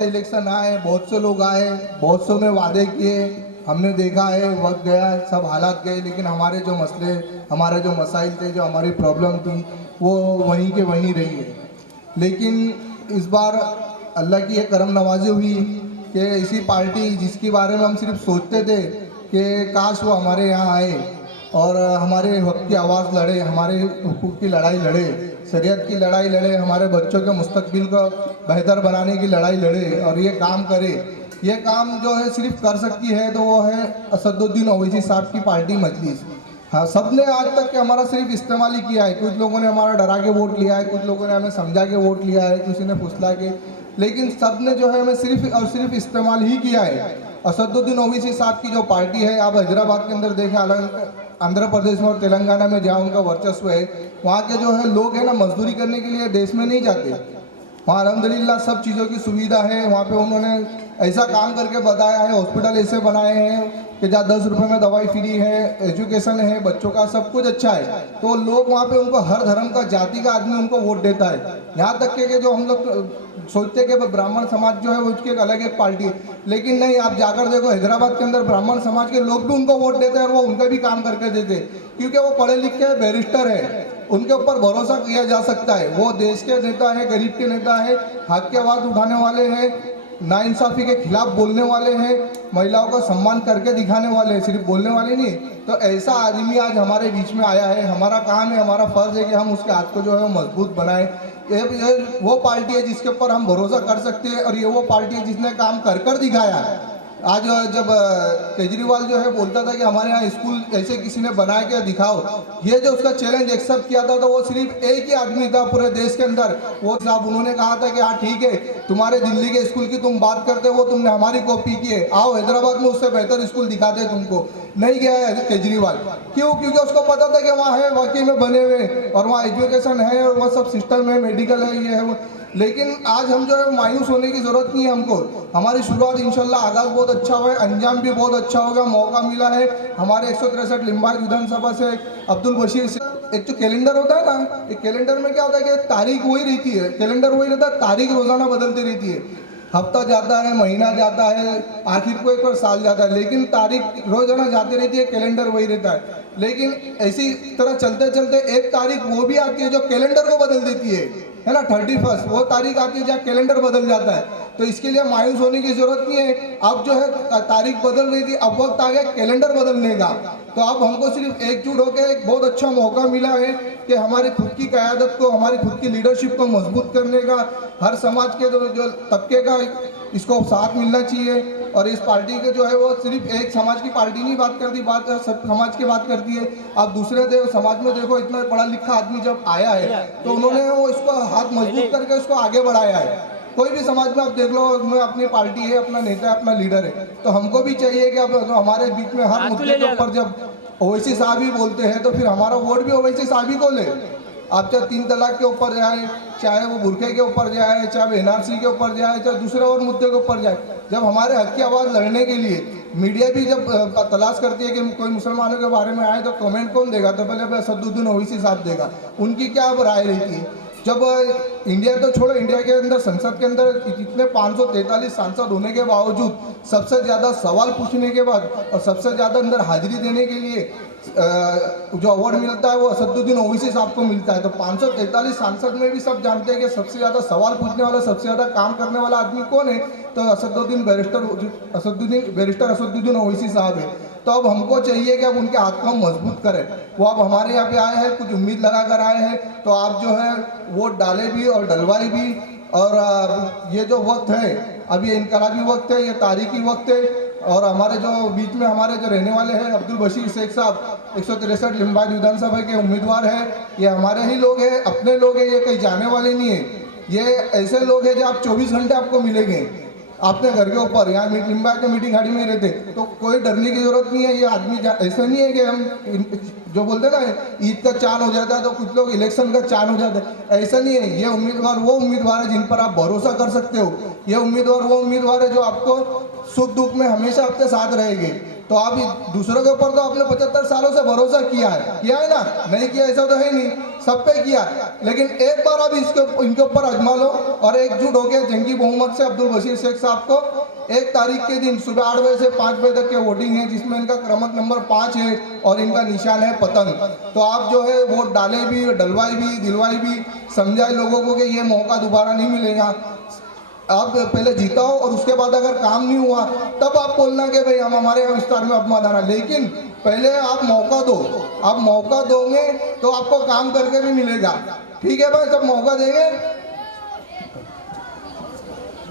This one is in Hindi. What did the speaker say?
इलेक्शन आए, बहुत से लोग आए, बहुत से ने वादे किए, हमने देखा है वक्त गया, सब हालात गए, लेकिन हमारे जो मसले, हमारे जो मसाइल थे, जो हमारी प्रॉब्लम थी, वो वहीं के वहीं रही है। लेकिन इस बार अल्लाह की एक करम नवाजी हुई कि इसी पार्टी जिसके बारे में हम सिर्फ सोचते थे कि काश वो हमारे यहाँ आए और हमारे हक़ की आवाज़ लड़े, हमारे हुकूक़ की लड़ाई लड़े, शरीयत की लड़ाई लड़े, हमारे बच्चों के मुस्तकबिल को बेहतर बनाने की लड़ाई लड़े और ये काम करे। ये काम जो है सिर्फ कर सकती है तो वो है असदुद्दीन ओवैसी साहब की पार्टी मजलिस। हाँ, सब ने आज तक के हमारा सिर्फ इस्तेमाल ही किया है। कुछ लोगों ने हमारा डरा के वोट लिया है, कुछ लोगों ने हमें समझा के वोट लिया है, किसी ने फुसला के, लेकिन सब ने जो है हमें सिर्फ और सिर्फ इस्तेमाल ही किया है। असदुद्दीन ओवैसी साहब की जो पार्टी है, आप हैदराबाद के अंदर देखें, अलग आंध्र प्रदेश में और तेलंगाना में जहाँ उनका वर्चस्व है, वहाँ के जो है लोग हैं ना, मजदूरी करने के लिए देश में नहीं जाते। वहाँ अल्हम्दुलिल्लाह सब चीज़ों की सुविधा है। वहाँ पे उन्होंने ऐसा काम करके बताया है, हॉस्पिटल ऐसे बनाए हैं कि जहाँ 10 रुपये में दवाई फ्री है, एजुकेशन है, बच्चों का सब कुछ अच्छा है। तो लोग वहाँ पे उनको हर धर्म का, जाति का आदमी उनको वोट देता है। यहाँ तक के जो हम लोग सोचते हैं कि ब्राह्मण समाज जो है वो उसकी एक अलग एक पार्टी है, लेकिन नहीं, आप जाकर देखो हैदराबाद के अंदर ब्राह्मण समाज के लोग भी उनको वोट देते हैं और वो उनका भी काम करके देते हैं, क्योंकि वो पढ़े लिखे बैरिस्टर है, उनके ऊपर भरोसा किया जा सकता है। वो देश के नेता है, गरीब के नेता है, हक की आवाज़ उठाने वाले हैं, नाइंसाफ़ी के खिलाफ बोलने वाले हैं, महिलाओं का सम्मान करके दिखाने वाले हैं, सिर्फ बोलने वाले नहीं। तो ऐसा आदमी आज हमारे बीच में आया है। हमारा काम है, हमारा फ़र्ज़ है कि हम उसके हाथ को जो है मजबूत बनाएं। ये वो पार्टी है जिसके ऊपर हम भरोसा कर सकते हैं और ये वो पार्टी है जिसने काम कर कर दिखाया है। आज जब केजरीवाल जो है बोलता था कि हमारे यहाँ स्कूल ऐसे किसी ने बना के दिखाओ, ये जो उसका चैलेंज एक्सेप्ट किया था तो वो सिर्फ एक ही आदमी था पूरे देश के अंदर, वो साहब। उन्होंने कहा था कि हाँ ठीक है, तुम्हारे दिल्ली के स्कूल की तुम बात करते हो, तुमने हमारी कॉपी की है, आओ हैदराबाद में उससे बेहतर स्कूल दिखाते हैं तुमको। नहीं गया है केजरीवाल, क्यों? क्योंकि उसको पता था कि वहाँ है, वाकई में बने हुए, और वहाँ एजुकेशन है और वह सब सिस्टम है, मेडिकल है, ये है वो। लेकिन आज हम जो है मायूस होने की ज़रूरत नहीं है हमको। हमारी शुरुआत इंशाल्लाह आगाज़ बहुत अच्छा हुआ है, अंजाम भी बहुत अच्छा होगा। मौका मिला है हमारे 163 लिम्बायत विधानसभा से अब्दुल बशीर से। एक जो कैलेंडर होता है ना, एक कैलेंडर में क्या होता है कि तारीख वही रहती है, कैलेंडर वही रहता है, तारीख रोज़ाना बदलती रहती है। हफ्ता जाता है, महीना जाता है, आखिर को एक बार साल जाता है, लेकिन तारीख रोज़ाना जाती रहती है, कैलेंडर वही रहता है। लेकिन ऐसी तरह चलते चलते एक तारीख वो भी आती है जो कैलेंडर को बदल देती है ना, 31 वो तारीख आती है जहाँ कैलेंडर बदल जाता है। तो इसके लिए मायूस होने की जरूरत नहीं है। अब जो है तारीख बदल रही थी, अब वक्त आ गया कैलेंडर बदलने का। तो अब हमको सिर्फ एकजुट होकर एक बहुत अच्छा मौका मिला है कि हमारी खुद की क़यादत को, हमारी खुद की लीडरशिप को मजबूत करने का, हर समाज के जो तबके का इसको साथ मिलना चाहिए। और इस पार्टी के जो है वो सिर्फ एक समाज की पार्टी नहीं बात करती, बात सब समाज की बात करती है। आप दूसरे समाज में देखो, इतना पढ़ा लिखा आदमी जब आया है तो उन्होंने वो इसको हाथ मजबूत करके उसको आगे बढ़ाया है। कोई भी समाज में आप देख लो, उसमें अपनी पार्टी है, अपना नेता है, अपना लीडर है। तो हमको भी चाहिए कि अब हमारे बीच में हर मुद्दे के ऊपर जब ओवैसी साहब ही बोलते हैं तो फिर हमारा वोट भी ओवैसी साहब ही को ले। आप चाहे 3 तलाक के ऊपर जाए, चाहे वो बुरखे के ऊपर जाए, चाहे वो एनआरसी के ऊपर जाए, चाहे दूसरे और मुद्दे के ऊपर जाए, जब हमारे हक की आवाज़ लड़ने के लिए मीडिया भी जब तलाश करती है कि कोई मुसलमानों के बारे में आए तो कमेंट कौन देगा, तो पहले असदुद्दीन ओवैसी साहब देगा। उनकी क्या राय रहती है? जब इंडिया तो छोड़ो, इंडिया के अंदर संसद के अंदर इतने 543 सांसद होने के बावजूद सबसे ज़्यादा सवाल पूछने के बाद और सबसे ज़्यादा अंदर हाजिरी देने के लिए जो अवार्ड मिलता है वो असदुद्दीन ओवैसी साहब को मिलता है। तो 543 सांसद में भी सब जानते हैं कि सबसे ज़्यादा सवाल पूछने वाला, सबसे ज़्यादा काम करने वाला आदमी कौन है? तो बैरिस्टर असदुद्दीन ओवैसी साहब है। तो अब हमको चाहिए कि अब उनके हाथ को हम मजबूत करें। वो अब हमारे यहाँ पे आए हैं, कुछ उम्मीद लगा कर आए हैं, तो आप जो है वोट डालें भी और डलवाई भी। और ये जो वक्त है, अब ये इनकलाबी वक्त है, ये तारीखी वक्त है। और हमारे जो बीच में हमारे जो रहने वाले हैं अब्दुल बशीर शेख साहब, 163 लिम्बायत विधानसभा के उम्मीदवार हैं। ये हमारे ही लोग हैं, अपने लोग हैं, ये कहीं जाने वाले नहीं है। ये ऐसे लोग हैं जो आप 24 घंटे आपको मिलेंगे अपने घर के ऊपर। यहाँ लिम्बायत में मीटिंग गाड़ी में रहते, तो कोई डरने की जरूरत नहीं है। ये आदमी ऐसा नहीं है कि हम जो बोलते ना ईद का चांद हो जाता है तो कुछ लोग इलेक्शन का चांद हो जाता है, ऐसा नहीं है। ये उम्मीदवार वो उम्मीदवार है जिन पर आप भरोसा कर सकते हो। ये उम्मीदवार वो उम्मीदवार है जो आपको सुख दुख में हमेशा आपके साथ रहेंगे। तो आप दूसरों के ऊपर तो आपने 75 सालों से भरोसा किया है ना? नहीं किया ऐसा तो है नहीं। सब पे किया, लेकिन एक बार अब इनके ऊपर अजमा लो और एकजुट होकर जंगी बहुमत से अब्दुल बशीर शेख साहब को 1 तारीख के दिन सुबह 8 बजे से 5 बजे तक के वोटिंग है, जिसमें इनका क्रमांक नंबर 5 है और इनका निशान है पतंग। तो आप जो है वोट डाले भी, डलवाई भी, दिलवाई भी, समझाए लोगों को कि ये मौका दोबारा नहीं मिलेगा। आप पहले जीताओ और उसके बाद अगर काम नहीं हुआ तब आप बोलना कि भाई हम हमारे विस्तार में अब मत आना, लेकिन पहले आप मौका दो। आप मौका दोगे तो आपको काम करके भी मिलेगा। ठीक है भाई, सब मौका देंगे।